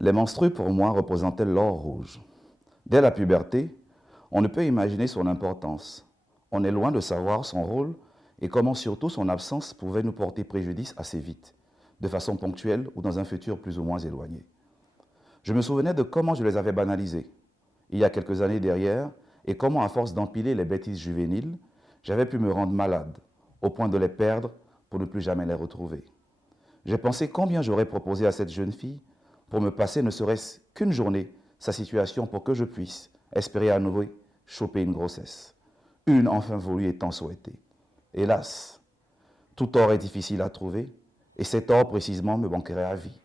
Les menstrues, pour moi, représentaient l'or rouge. Dès la puberté, on ne peut imaginer son importance. On est loin de savoir son rôle et comment surtout son absence pouvait nous porter préjudice assez vite, de façon ponctuelle ou dans un futur plus ou moins éloigné. Je me souvenais de comment je les avais banalisées, il y a quelques années derrière, et comment à force d'empiler les bêtises juvéniles, j'avais pu me rendre malade, au point de les perdre pour ne plus jamais les retrouver. J'ai pensé combien j'aurais proposé à cette jeune fille pour me passer ne serait-ce qu'une journée sa situation pour que je puisse espérer à nouveau choper une grossesse. Une enfin voulue et tant souhaitée. Hélas, tout or est difficile à trouver et cet or précisément me manquerait à vie.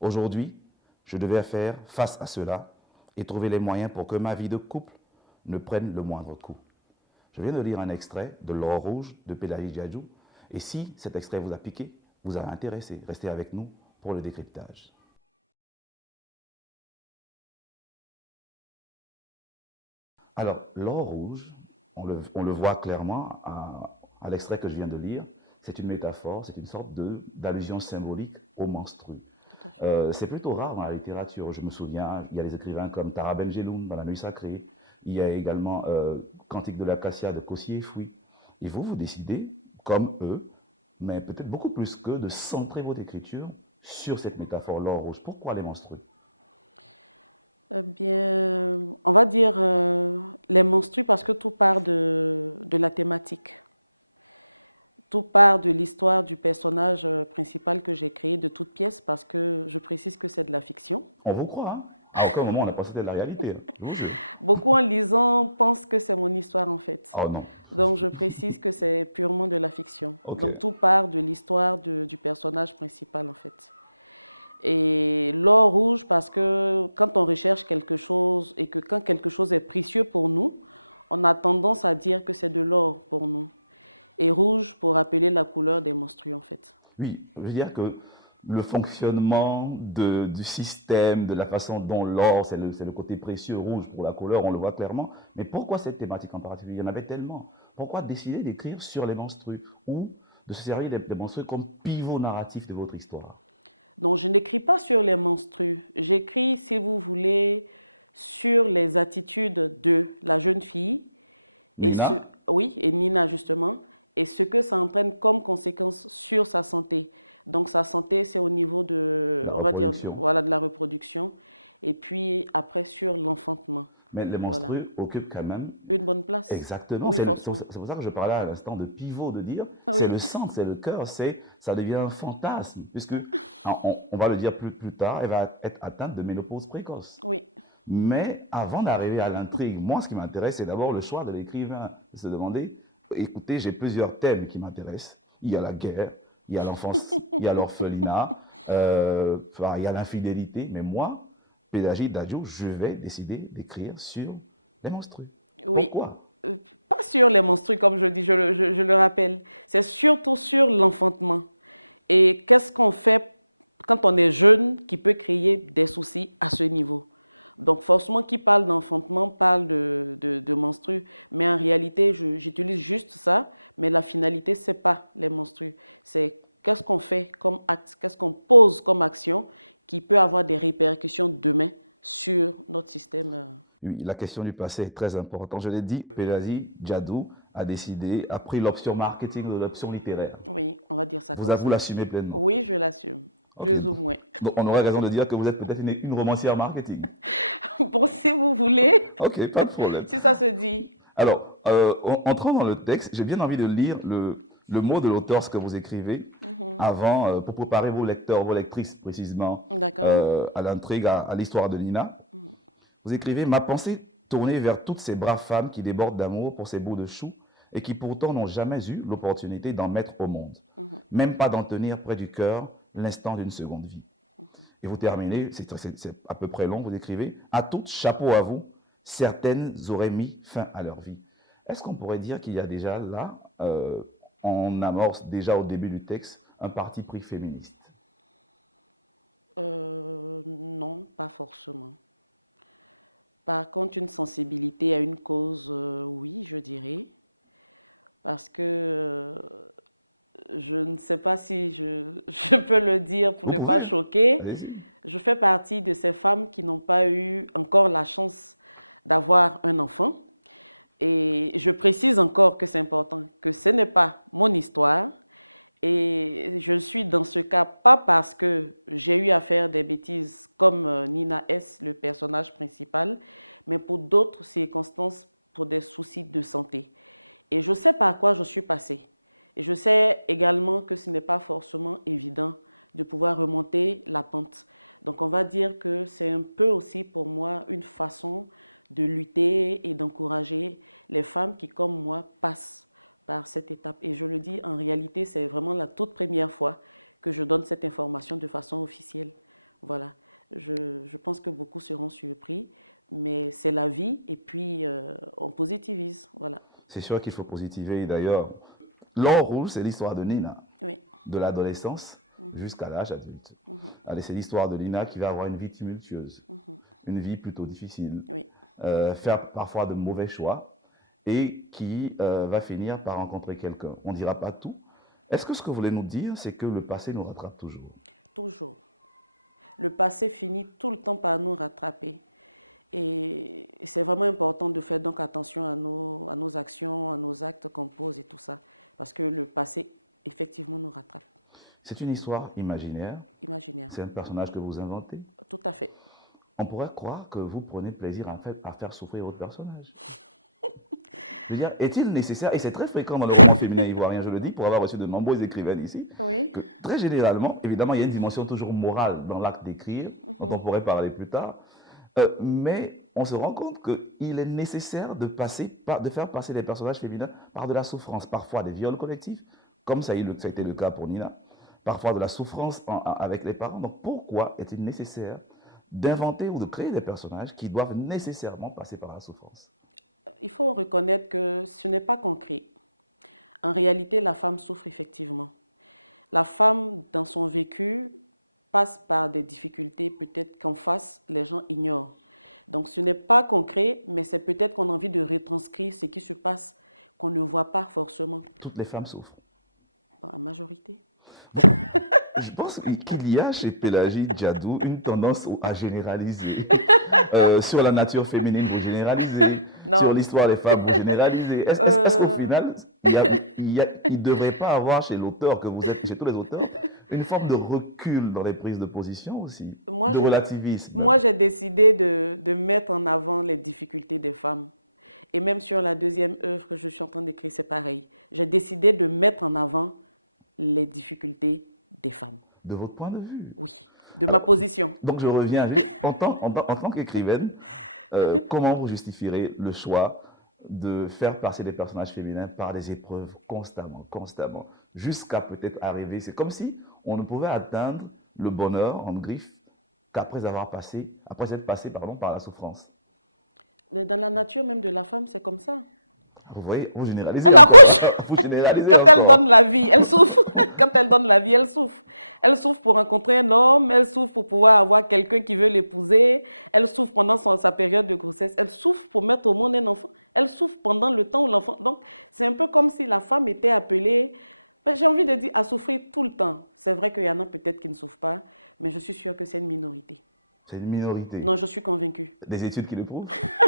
Aujourd'hui, je devais faire face à cela et trouver les moyens pour que ma vie de couple ne prenne le moindre coup. Je viens de lire un extrait de L'or rouge de Pélagie Djadjou et si cet extrait vous a piqué, vous a intéressé, restez avec nous pour le décryptage. Alors, l'or rouge, on le voit clairement à l'extrait que je viens de lire, c'est une métaphore, c'est une sorte d'allusion symbolique au menstru. Tout à fait. C'est plutôt rare dans la littérature. Je me souviens, il y a des écrivains comme Tara Benjeloun dans La Nuit Sacrée, il y a également Cantique de l'Acacia de Kossié et Fouy. Et vous, vous décidez, comme eux, mais peut-être beaucoup plus qu'eux, de centrer votre écriture sur cette métaphore l'or rouge. Pourquoi les menstrues? Eh bien, on va dire les menstrues parce que tout part de la thématique. Tout part de l'histoire du personnage principal que j'ai créé de toute pièce parce que je précise que c'est de la fiction. On vous croit, hein? À aucun moment on n'a pensé que c'était la réalité, je vous jure. Beaucoup en lisant pensent que c'est mon histoire en fait. Oh non. Donc je précise que c'est purement de la fiction. Ok. Donc tout part de l'histoire du personnage principal en fait. Et l'or rouge parce que quand on recherche quelque chose et que quand quelque chose est précieux pour nous, on a tendance à dire que c'est de l'or pour nous. Et rouge pour rappeler la couleur des menstrues en fait. Oui, je veux dire que le fonctionnement du système, de la façon dont l'or, c'est le côté précieux rouge pour la couleur, on le voit clairement. Mais pourquoi cette thématique en particulier? Il y en avait tellement. Pourquoi décider d'écrire sur les menstrues ou de se servir des menstrues comme pivot narratif de votre histoire? Donc je n'écris pas sur les menstrues, j'écris si vous voulez sur les attitudes de la jeune fille et Nina? oui, et Nina justement, et ce que ça entraîne comme conséquence sur sa santé. Donc sa santé, c'est au niveau de, La on va dire, reproduction. voilà, de la reproduction, et puis après sur l'enfantement. Mais les Voilà. menstrues occupent quand même. Une bonne place. Exactement, Oui, c'est forcément. pour ça que je parlais à l'instant de pivot, de dire, c'est Oui. le centre, c'est le cœur, ça devient un fantasme, puisque on va le dire plus tard, elle va être atteinte de ménopause précoce. Oui. Mais avant d'arriver à l'intrigue, moi ce qui m'intéresse, c'est d'abord le choix de l'écrivain, de se demander, écoutez, j'ai plusieurs thèmes qui m'intéressent. Il y a la guerre, il y a l'enfance, il y a l'orphelinat, enfin, il y a l'infidélité, mais moi, Pédagie Dadjo, je vais décider d'écrire sur les menstrues. Oui. Pourquoi? Pas sur les menstrues, comme je dis, je le rappelle. C'est surtout sur l'enfantement. Et qu'est-ce qu'on fait quand on est jeune qui peut créer des soucis à ce niveau? Donc forcément, qui parle d'enfantement parle de menstrues. Mais en réalité, j'utilise juste ça. Mais la finalité, ce n'est pas les menstrues. C'est qu'est-ce qu'on fait comme acte, qu'est-ce qu'on pose comme action qui peut avoir des répercussions demain sur notre système. Oui, la question du passé est très importante. Je l'ai dit, Pélagie Djadou a pris l'option marketing de l'option littéraire. Oui, on va dire ça comme Vous ça. l'assumez pleinement. Oui, je l'assume, Ok. plus ou moins. Donc on aurait raison de dire que vous êtes peut-être une romancière marketing. Bon, si vous voulez, Ok, pas de problème. si ça se dit. Alors, entrant dans le texte, j'ai bien envie de lire le mot de l'auteur, ce que vous écrivez, avant, pour préparer vos lecteurs, vos lectrices précisément, D'accord. à l'intrigue, à l'histoire de Nina. Vous écrivez: ma pensée tournée vers toutes ces braves femmes qui débordent d'amour pour ces bouts de chou et qui pourtant n'ont jamais eu l'opportunité d'en mettre au monde, même pas d'en tenir près du cœur l'instant d'une seconde vie. Et vous terminez, c'est à peu près long, vous écrivez: à toutes, chapeau à vous, certaines auraient mis fin à leur vie. Est-ce qu'on pourrait dire qu'il y a déjà là, on amorce déjà au début du texte un parti pris féministe? Non, pas forcément. Par contre, une sensibilité à une cause, oui, je dirais. Parce que je ne sais pas si je peux le dire pour Vous ne pouvez. pas choquer. Allez-y. Je fais partie de ces femmes qui n'ont pas eu encore la chance d'avoir un enfant. Et je précise encore que c'est important, que ce n'est pas mon histoire. Et je suis dans ce cas pas parce que j'ai eu à faire des bêtises comme Nina S, le personnage principal, mais pour d'autres circonstances, pour des soucis de santé. Et je sais par quoi je suis passée. Et je sais également que ce n'est pas forcément évident de pouvoir remonter la pente. Donc on va dire que c'est un peu aussi pour moi une façon de lutter et d'encourager les femmes qui, comme moi, passent par cette étape. Et je le dis, en réalité, c'est vraiment la toute première fois que je donne cette information de façon officielle. Voilà. Je pense que beaucoup seront surpris, mais c'est la vie et puis on positivise. Voilà. C'est sûr qu'il faut positiver. D'ailleurs, l'or rouge, c'est l'histoire de Nina, Oui. de l'adolescence jusqu'à l'âge adulte. Allez, c'est l'histoire de Nina qui va avoir une vie tumultueuse, une vie plutôt difficile, Oui. faire parfois de mauvais choix et qui va finir par rencontrer quelqu'un. On ne dira pas tout. Est-ce que ce que vous voulez nous dire, c'est que le passé nous rattrape toujours? Toujours. Le passé finit tout le temps par nous rattraper. Et c'est vraiment important de faire donc attention à nos actions, à nos actes qu'on pose et tout ça. Parce que le passé, effectivement, nous rattrape. C'est une histoire imaginaire. Imaginaire. C'est un personnage que vous inventez. Tout à fait. On pourrait croire que vous prenez plaisir à faire souffrir votre personnage. Je veux dire, est-il nécessaire, et c'est très fréquent dans le roman féminin ivoirien, je le dis, pour avoir reçu de nombreuses écrivaines ici, Oui. que très généralement, évidemment, il y a une dimension toujours morale dans l'acte d'écrire, dont on pourrait parler plus tard, mais on se rend compte qu'il est nécessaire de faire passer les personnages féminins par de la souffrance, parfois des viols collectifs, comme ça a été le cas pour Nina, parfois de la souffrance avec les parents. Donc pourquoi est-il nécessaire d'inventer ou de créer des personnages qui doivent nécessairement passer par la souffrance? Il faut reconnaître que ce n'est pas concret. En réalité, la femme souffre effectivement. La femme, dans son vécu, passe par des difficultés peut-être qu'en face, les gens ignorent. Donc ce n'est pas concret, mais c'est peut-être qu'on a envie de retranscrire ce qui se passe, qu'on ne voit pas forcément. Toutes les femmes souffrent. En majorité. Je pense qu'il y a chez Pélagie Djadou une tendance à généraliser. Sur la nature féminine, vous généralisez. Non. Sur l'histoire des femmes, vous généralisez. Est-ce qu'au final, il ne devrait pas avoir chez l'auteur, que vous êtes, chez tous les auteurs, une forme de recul dans les prises de position aussi, de relativisme? Moi, j'ai décidé de mettre en avant les difficultés des femmes. Et même sur la deuxième œuvre que je suis en train d'écrire, c'est pareil. J'ai décidé de mettre en avant les difficultés des femmes. De votre point de vue? Oui, de ma position. Donc je reviens juste, en tant qu'écrivaine, comment vous justifierez le choix de faire passer des personnages féminins par des épreuves constamment, jusqu'à peut-être arriver, c'est comme si on ne pouvait atteindre le bonheur, en griffe, qu'après être passé par la souffrance. Mais dans la nature même de la femme, c'est comme ça. Vous voyez, vous généralisez. Elle accouche. Vous généralisez. Quand elle donne la vie, elle souffre. Quand elle donne la vie, elle souffre. Elle souffre pour rencontrer un homme, elle souffre pour pouvoir avoir quelqu'un qui veut l'épouser, elle souffre pendant sa période de grossesse, elle souffre pour mettre au monde un enfant, elle souffre pendant le temps où l'enfant... Donc, c'est un peu comme si la femme était appelée, j'ai envie de dire, à souffrir tout le temps. C'est vrai qu'il y en a peut-être qui ne souffrent pas, mais je suis sûre que c'est une minorité. C'est une minorité. Non, je suis convaincue. Des études qui le prouvent?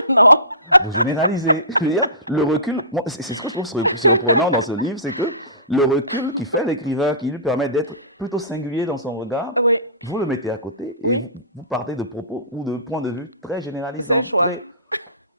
Non. Vous généralisez. Je veux dire, le recul, c'est ce que je trouve surprenant dans ce livre, c'est que le recul qui fait l'écrivain, qui lui permet d'être plutôt singulier dans son regard, Oui. vous le mettez à côté et Oui. vous partez de propos ou de points de vue très généralisés. C'est un choix.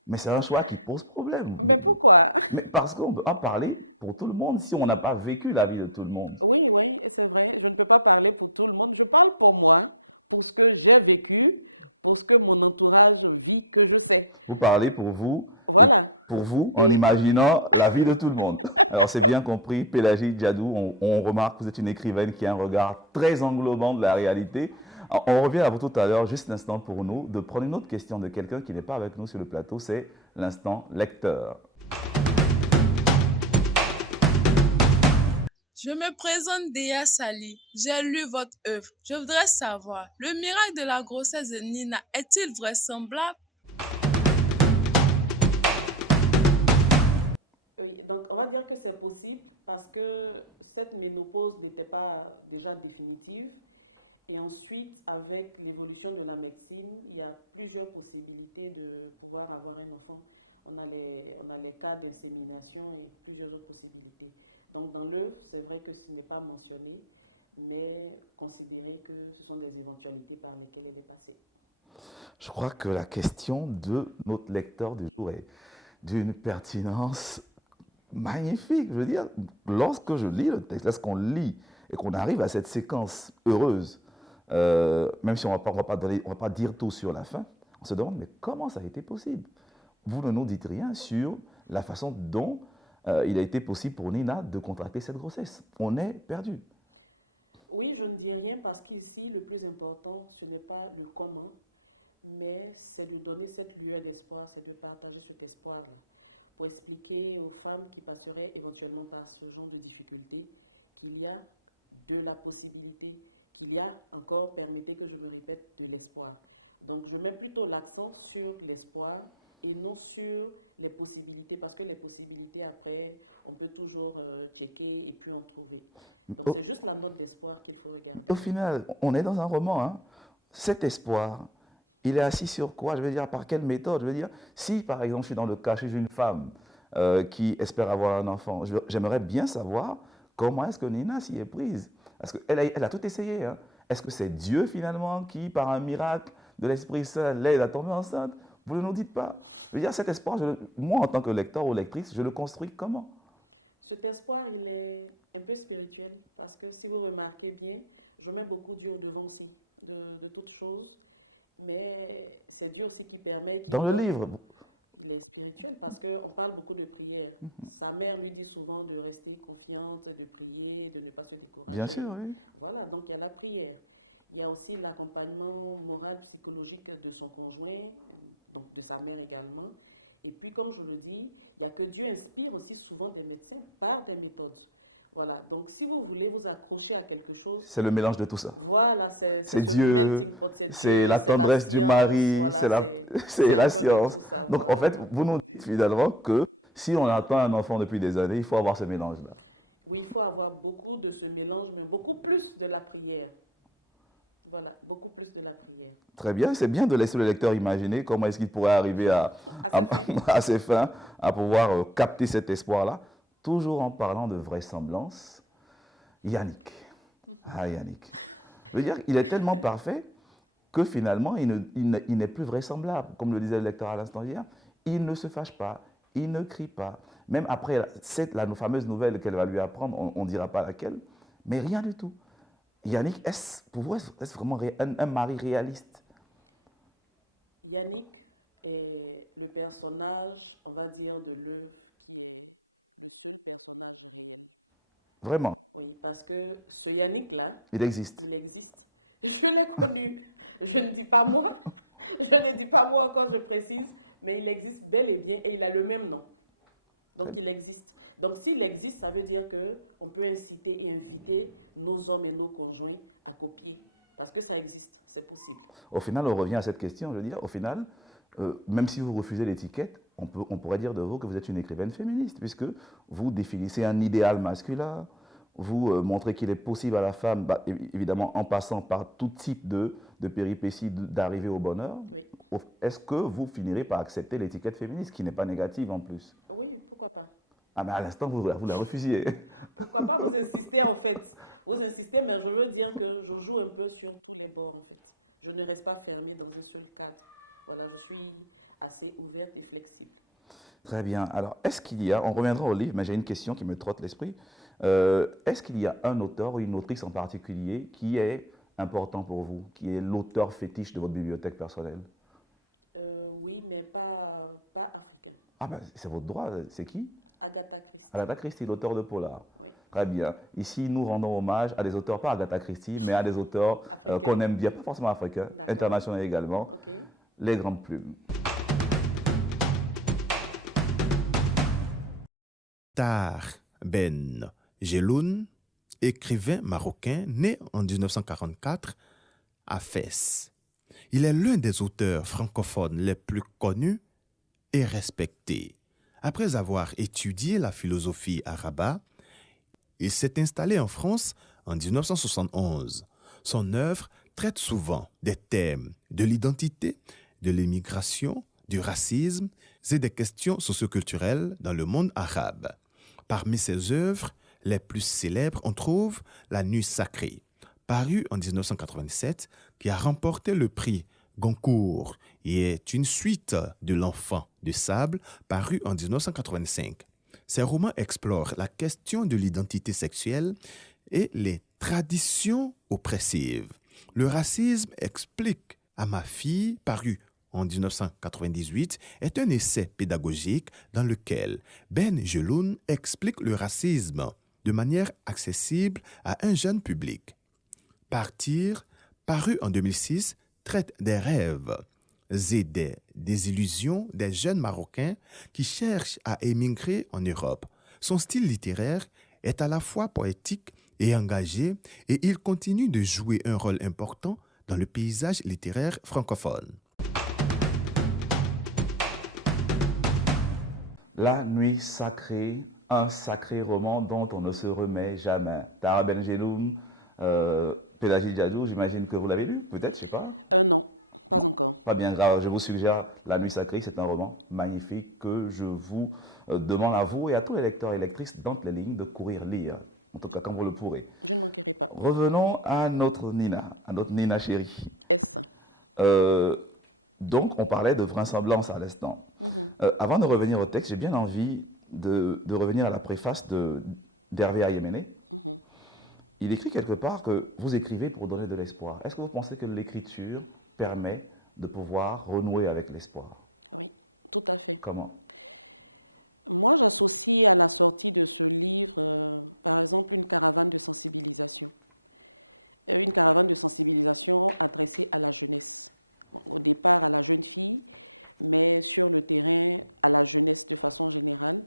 Mais c'est un choix qui pose problème. Mais pourquoi? Mais parce qu'on peut en parler pour tout le monde si on n'a pas vécu la vie de tout le monde. Oui, oui, c'est vrai. Je ne peux pas parler pour tout le monde. Je parle pour moi, pour ce que j'ai vécu, pour ce que mon entourage vit, que je sais. Vous parlez pour vous. Voilà. Pour vous, en imaginant la vie de tout le monde. Alors c'est bien compris, Pélagie Djadou, on remarque que vous êtes une écrivaine qui a un regard très englobant de la réalité. Alors, on revient à vous tout à l'heure, juste l'instant pour nous, de prendre une autre question de quelqu'un qui n'est pas avec nous sur le plateau, c'est l'instant lecteur. Je me présente Déa Sali. J'ai lu votre œuvre. Je voudrais savoir, le miracle de la grossesse de Nina est-il vraisemblable? Oui, donc on va dire que c'est possible parce que cette ménopause n'était pas déjà définitive. Et ensuite, avec l'évolution de la médecine, il y a plusieurs possibilités de pouvoir avoir un enfant. On a les cas d'insémination et plusieurs autres possibilités. Donc dans l'œuvre, c'est vrai que ce n'est pas mentionné, mais considérez que ce sont des éventualités par lesquelles elle est passée. Je crois que la question de notre lecteur du jour est d'une pertinence magnifique. Je veux dire, lorsque je lis le texte, lorsqu'on lit et qu'on arrive à cette séquence heureuse, même si on ne va pas dire tout sur la fin, on se demande, mais comment ça a été possible? Vous ne nous dites rien sur la façon dont il a été possible pour Nina de contracter cette grossesse. On est perdu. Oui, je ne dis rien parce qu'ici, le plus important, ce n'est pas le comment, mais c'est de donner cette lueur d'espoir, c'est de partager cet espoir-là pour expliquer aux femmes qui passeraient éventuellement par ce genre de difficultés qu'il y a de la possibilité, qu'il y a encore, permettez que je me répète, de l'espoir. Donc, je mets plutôt l'accent sur l'espoir et non sur les possibilités, parce que les possibilités, après, on peut toujours checker et puis en trouver. Donc, c'est juste la note d'espoir qu'il faut regarder. Au final, on est dans un roman. Hein. Cet espoir, il est assis sur quoi? Je veux dire, par quelle méthode? Je veux dire, si par exemple, je suis dans le cas, je suis une femme qui espère avoir un enfant, j'aimerais bien savoir comment est-ce que Nina s'y est prise. Parce qu'elle a tout essayé. Hein. Est-ce que c'est Dieu finalement qui, par un miracle de l'Esprit Saint, l'aide à tomber enceinte? Vous ne nous dites pas. Je veux dire, cet espoir, moi en tant que lecteur ou lectrice, je le construis comment? Cet espoir, il est un peu spirituel parce que si vous remarquez bien, je mets beaucoup Dieu au devant aussi de toutes choses. Mais c'est Dieu aussi qui permet, qui Dans le donne. livre. Il est spirituel parce qu'on parle beaucoup de prière. Sa mère lui dit souvent de rester confiante, de prier, de ne pas se décourager. Bien sûr, oui. Voilà, donc il y a la prière. Il y a aussi l'accompagnement moral, psychologique de son conjoint, donc de sa mère également. Et puis, comme je le dis, il y a que Dieu inspire aussi souvent des médecins par des méthodes. Voilà, donc si vous voulez vous accrocher à quelque chose, c'est le mélange de tout ça. Voilà, c'est ce Dieu, melting pot, c'est Dieu, c'est la tendresse du mari, voilà, c'est la science. Ça, donc voilà. En fait, vous nous dites finalement que si on attend un enfant depuis des années, il faut avoir ce mélange-là. Oui, il faut avoir beaucoup de ce mélange, mais beaucoup plus de la prière. Voilà, beaucoup plus de la prière. Très bien, c'est bien de laisser le lecteur imaginer comment est-ce qu'il pourrait arriver à ses fins, à pouvoir capter cet espoir-là, toujours en parlant de vraisemblance. Yannick. Ah, Yannick. Je veux dire, il est tellement parfait que finalement, il n'est plus vraisemblable. Comme le disait le lecteur à l'instant hier, il ne se fâche pas, il ne crie pas. Même après la fameuse nouvelle qu'elle va lui apprendre, on ne dira pas laquelle, mais rien du tout. Yannick, pour vous, est-ce vraiment un mari réaliste? Yannick est le personnage, on va dire, de l'œuvre qui est le seul personnage réel. Vraiment? Oui, parce que ce Yannick-là, il existe. Il existe. Je l'ai connu. Je ne dis pas moi. Je ne dis pas moi encore, je précise. Mais il existe bel et bien et il a le même nom. Donc, il existe. Donc, s'il existe, ça veut dire qu'on peut inciter et inviter nos hommes et nos conjoints à copier. Parce que ça existe, c'est possible. Au final, on revient à cette question. Je veux dire, au final, même si vous refusez l'étiquette, on pourrait dire de vous que vous êtes une écrivaine féministe, puisque vous définissez un idéal masculin, vous montrez qu'il est possible à la femme, évidemment en passant par tout type de péripéties, d'arriver au bonheur. Oui. Est-ce que vous finirez par accepter l'étiquette féministe, qui n'est pas négative en plus? Oui, pourquoi pas? Ah, mais à l'instant, vous la refusiez. Pourquoi pas? Vous insistez en fait. Vous insistez, mais je veux dire que je joue un peu sur tous les bords en fait. Je ne reste pas fermée dans un seul cadre. Voilà, je suis assez ouverte et flexible. Très bien. Alors, est-ce qu'il y a, on reviendra au livre, mais j'ai une question qui me trotte l'esprit. Est-ce qu'il y a un auteur ou une autrice en particulier qui est important pour vous, qui est l'auteur fétiche de votre bibliothèque personnelle? Oui, mais pas africain. Ah ben, c'est votre droit. C'est qui? Agatha Christie. Agatha Christie, l'auteur de polar. Oui. Très bien. Ici, nous rendons hommage à des auteurs, pas Agatha Christie, mais à des auteurs qu'on aime bien, pas forcément africains, internationaux également. Okay. Les grandes plumes. Tahar Ben Jelloun, écrivain marocain né en 1944 à Fès. Il est l'un des auteurs francophones les plus connus et respectés, Après avoir étudié la philosophie à Rabat, il s'est installé en France en 1971. Son œuvre traite souvent des thèmes de l'identité, de l'immigration, du racisme et des questions socioculturelles dans le monde arabe. Parmi ses œuvres les plus célèbres, on trouve La Nuit sacrée, paru en 1987, qui a remporté le prix Goncourt et est une suite de L'Enfant de sable, paru en 1985. Ces romans explorent la question de l'identité sexuelle et les traditions oppressives. Le racisme explique à ma fille, paru en 1998, est un essai pédagogique dans lequel Ben Jelloun explique le racisme de manière accessible à un jeune public. Partir, paru en 2006, traite des rêves et des désillusions des jeunes Marocains qui cherchent à émigrer en Europe. Son style littéraire est à la fois poétique et engagé et il continue de jouer un rôle important dans le paysage littéraire francophone. La Nuit sacrée, un sacré roman dont on ne se remet jamais. Tahar Ben Jelloun, Pélagie Djadou, j'imagine que vous l'avez lu, peut-être, je ne sais pas. Non, pas encore. Pas bien grave, je vous suggère La Nuit sacrée, c'est un roman magnifique que je vous demande à vous et à tous les lecteurs et lectrices d'entre les lignes de courir lire, en tout cas quand vous le pourrez. Je ne manquerai pas. Revenons à notre Nina chérie. S. Donc, on parlait de vraisemblance à l'instant. Avant de revenir au texte, j'ai bien envie de revenir à la préface d'Hervé Ayéméné. Il écrit quelque part que vous écrivez pour donner de l'espoir. Est-ce que vous pensez que l'écriture permet de pouvoir renouer avec l'espoir? Oui, tout à fait. Comment? Moi, j'associe à la sortie de ce livre, par exemple, une caravane de sensibilisation. Une caravane de sensibilisation adressée à la jeunesse. Bon, au départ, à la jeune fille, mais sur le terrain, à la jeunesse de façon générale.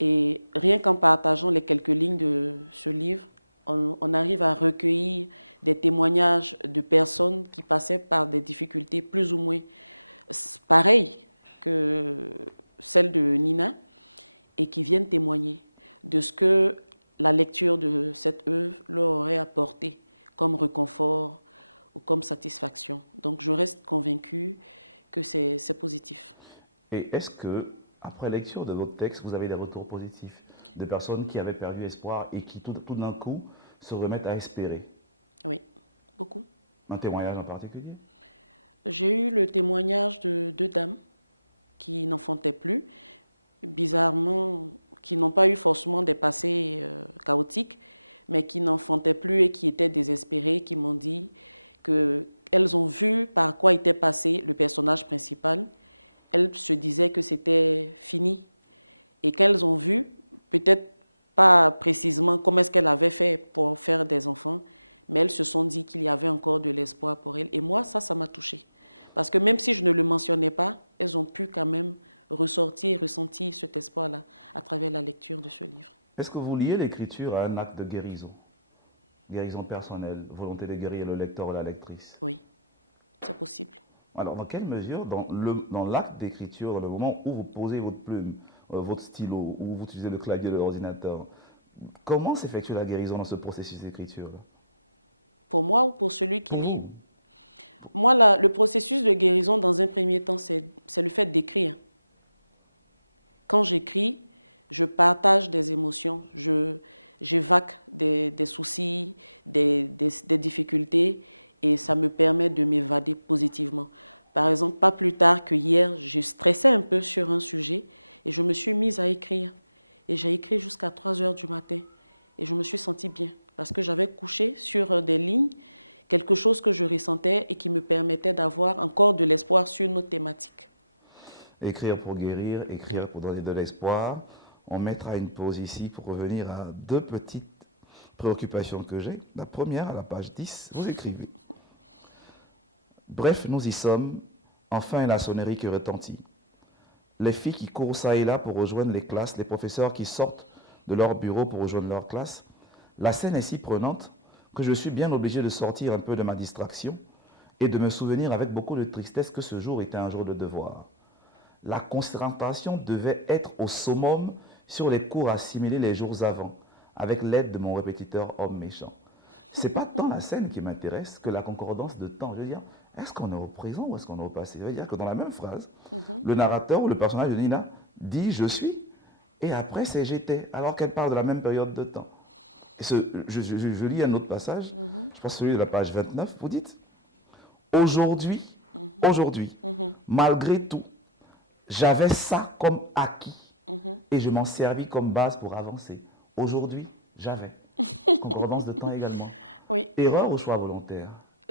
Et rien qu'en partageant les quelques lignes de ce livre, on arrive à recueillir des témoignages de personnes qui passaient par des difficultés plus ou moins pareilles que celles de Nina et qui viennent témoigner de ce que la lecture de cette œuvre leur aurait apporté comme réconfort ou comme satisfaction. Donc je reste convaincue que c'est positif. Et est-ce que, après lecture de votre texte, vous avez des retours positifs de personnes qui avaient perdu espoir et qui tout d'un coup se remettent à espérer? Oui, beaucoup. Un témoignage en particulier? J'ai eu le témoignage de deux dames qui n'enfantaient plus, bizarrement, qui n'ont pas eu forcément des passés chaotiques, mais qui n'enfantaient plus et qui étaient désespérées, qui m'ont dit qu'elles ont vu par quoi était passé le personnage principal. Elles se disaient que c'était fini et qu'elles ont vu, peut-être pas précisément comment est-ce qu'elle avait fait pour faire des enfants, mais elles se sont dit qu'il y avait encore de l'espoir pour elles. Et moi, ça m'a touchée. Parce que même si je ne le mentionnais pas, elles ont pu quand même ressortir et ressentir cet espoir-là à travers la lecture de ce livre. Est-ce que vous liez l'écriture à un acte de guérison? Guérison personnelle, volonté de guérir le lecteur ou la lectrice? Oui, c'est possible. Alors, dans quelle mesure, dans l'acte d'écriture, le moment où vous posez votre plume, votre stylo, où vous utilisez le clavier de l'ordinateur, comment s'effectue la guérison dans ce processus d'écriture? Pour moi ou pour celui qui Pour lit? vous. Moi, le processus de guérison, dans un premier temps, c'est le fait d'écrire. Quand j'écris, je partage des émotions, j'évaque des soucis, des difficultés, et ça me permet de m'évader positivement. Par exemple, pas plus tard que hier, je stressais un peu sur un sujet et je me suis mise à écrire. Et j'ai écrit jusqu'à 3 heures du matin et je me suis sentie bien parce que j'avais couché sur des lignes quelque chose que je ressentais et qui me permettait d'avoir encore de l'espoir sur notre thématique. Écrire pour guérir, écrire pour donner de l'espoir. On mettra une pause ici pour revenir à 2 petites préoccupations que j'ai. La première, à la page 10, vous écrivez. Bref, nous y sommes. Enfin, la sonnerie qui retentit. Les filles qui courent ça et là pour rejoindre les classes, les professeurs qui sortent de leur bureau pour rejoindre leur classe. La scène est si prenante que je suis bien obligé de sortir un peu de ma distraction et de me souvenir avec beaucoup de tristesse que ce jour était un jour de devoir. La concentration devait être au summum sur les cours assimilés les jours avant, avec l'aide de mon répétiteur homme méchant. C'est pas tant la scène qui m'intéresse que la concordance de temps. Je veux dire, est-ce qu'on est au présent ou est-ce qu'on est au passé? Ça veut dire que dans la même phrase, le narrateur ou le personnage de Nina dit je suis et après c'est j'étais, alors qu'elle parle de la même période de temps. Et je lis un autre passage, je pense celui de la page 29, vous dites aujourd'hui, malgré tout, j'avais ça comme acquis et je m'en servis comme base pour avancer. Aujourd'hui, j'avais. Concordance de temps également. Oui. Erreur ou choix volontaire?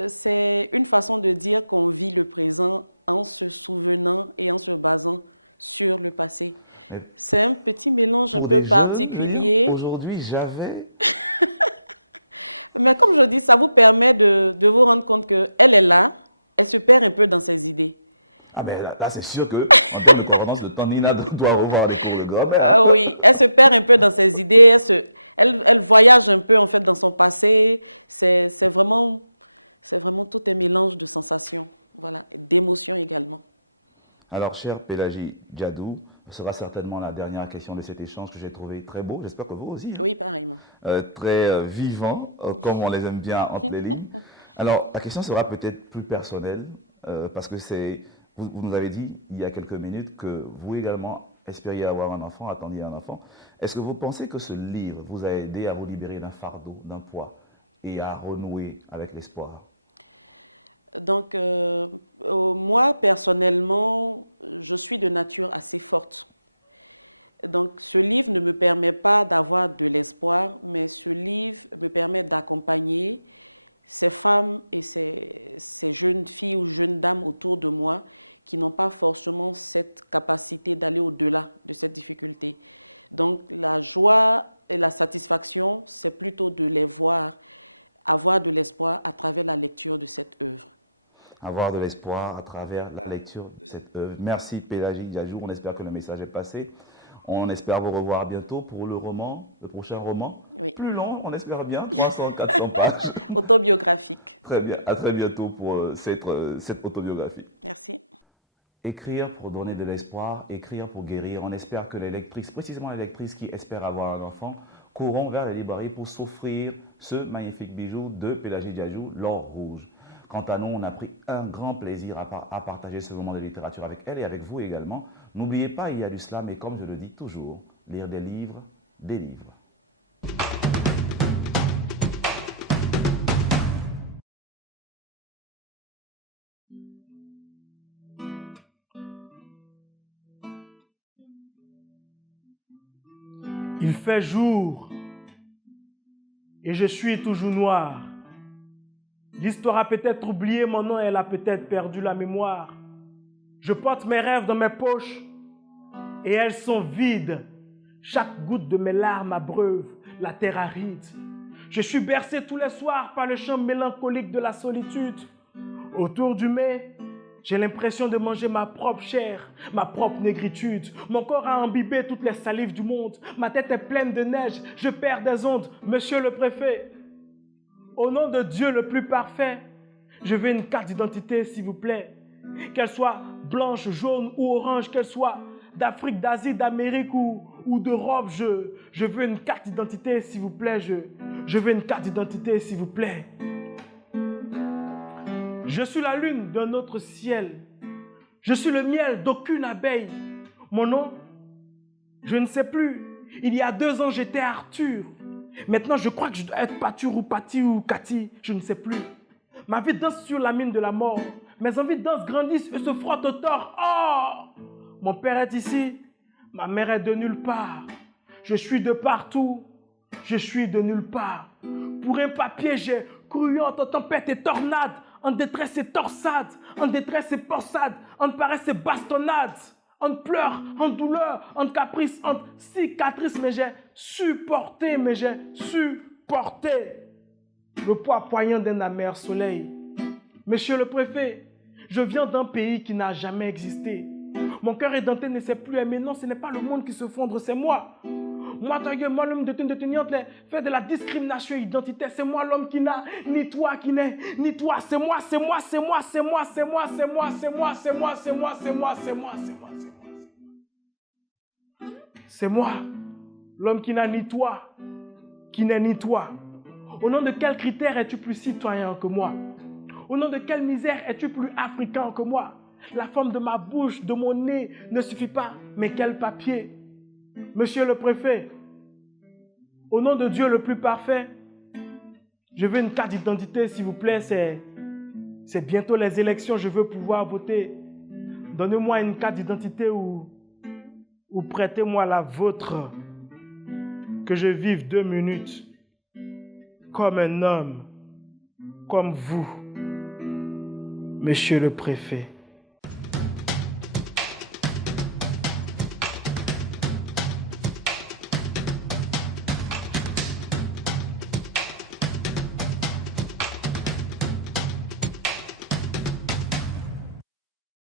C'est une façon de dire qu'on vit le présent en se souvenant et en se basant sur le passé. C'est un petit mélange un peu particulier. Aujourd'hui, j'avais... Mais comme je dis, ça vous permet de vous rendre compte qu'elle est là, elle se perd un peu dans ses idées. Ah ben là c'est sûr que en termes de concordance de temps, Nina doit revoir les cours de grammaire. Ah oui, elle se perd un peu dans ses idées, elle voyage un peu en fait dans son passé. C'est vraiment tout un mélange de sensations, voilà, et d'émotions également. Alors, chère Pélagie Diadou, ce sera certainement la dernière question de cet échange que j'ai trouvé très beau. J'espère que vous aussi. Oui, pareillement. Très vivant, comme on les aime bien entre les lignes. Alors, la question sera peut-être plus personnelle, parce que vous nous avez dit il y a quelques minutes que vous également espériez avoir un enfant, attendiez un enfant. Est-ce que vous pensez que ce livre vous a aidé à vous libérer d'un fardeau, d'un poids et à renouer avec l'espoir? Donc, moi, personnellement, je suis de nature assez forte. Donc, ce livre ne me permet pas d'avoir de l'espoir, mais ce livre me permet d'accompagner ces femmes et ces jeunes filles ou jeunes dames autour de moi qui n'ont pas forcément cette capacité d'aller au-delà de cette difficulté. Donc, la joie et la satisfaction, c'est plutôt de les voir, avoir de l'espoir à travers la lecture de cette œuvre. Avoir de l'espoir à travers la lecture de cette œuvre. Merci Pélagie Diadou, on espère que le message est passé. On espère vous revoir bientôt pour le prochain roman. Oui. Plus long, on espère bien, 300, 400 pages. Autobiographique. Très bien, à très bientôt pour cette autobiographie. Merci. Écrire pour donner de l'espoir, écrire pour guérir. On espère que les lectrices, précisément les lectrices qui espèrent avoir un enfant, courront vers les librairies pour s'offrir ce magnifique bijou de Pélagie Diadou, L'Or Rouge. Quant à nous, on a pris un grand plaisir à partager ce moment de littérature avec elle et avec vous également. N'oubliez pas, il y a du slam et comme je le dis toujours, lire des livres, des livres. Il fait jour et je suis toujours noir. L'histoire a peut-être oublié mon nom, elle a peut-être perdu la mémoire. Je porte mes rêves dans mes poches et elles sont vides. Chaque goutte de mes larmes abreuve la terre aride. Je suis bercé tous les soirs par le chant mélancolique de la solitude. Autour du mets, j'ai l'impression de manger ma propre chair, ma propre négritude. Mon corps a imbibé toutes les salives du monde. Ma tête est pleine de neige, je perds des ondes. Monsieur le préfet, au nom de Dieu le plus parfait, je veux une carte d'identité, s'il vous plaît. Qu'elle soit blanche, jaune ou orange, qu'elle soit d'Afrique, d'Asie, d'Amérique ou d'Europe, je veux une carte d'identité, s'il vous plaît. Je veux une carte d'identité, s'il vous plaît. Je suis la lune d'un autre ciel. Je suis le miel d'aucune abeille. Mon nom, je ne sais plus. Il y a 2 ans, j'étais Arthur. Maintenant, je crois que je dois être Patur ou Pati ou Kati. Je ne sais plus. Ma vie danse sur la mine de la mort. Mes envies de danse grandissent et se frottent au tort. Oh! Mon père est ici. Ma mère est de nulle part. Je suis de partout. Je suis de nulle part. Pour un papier, j'ai couru entre tempête et tornade. En détresse et torsade, en détresse et porsade, en paresse et bastonnade, en pleurs, en douleur, en caprice, en cicatrice, mais j'ai supporté, le poids poignant d'un amer soleil. Monsieur le préfet, je viens d'un pays qui n'a jamais existé. Mon cœur édenté ne sait plus aimer, non, ce n'est pas le monde qui se fondre, c'est moi. Moi, l'homme déteniante, fait de la discrimination identitaire. C'est moi l'homme qui n'a ni toi qui n'est, ni toi. C'est moi, c'est moi, c'est moi, c'est moi, c'est moi, c'est moi, c'est moi, c'est moi, c'est moi, c'est moi, c'est moi, c'est moi, c'est moi. C'est moi, l'homme qui n'a ni toi, qui n'est ni toi. Au nom de quels critères es-tu plus citoyen que moi? Au nom de quelle misère es-tu plus africain que moi? La forme de ma bouche, de mon nez ne suffit pas. Mais quel papier? Monsieur le préfet, au nom de Dieu le plus parfait, je veux une carte d'identité, s'il vous plaît. C'est bientôt les élections, je veux pouvoir voter. Donnez-moi une carte d'identité ou prêtez-moi la vôtre. Que je vive 2 minutes comme un homme, comme vous, monsieur le préfet.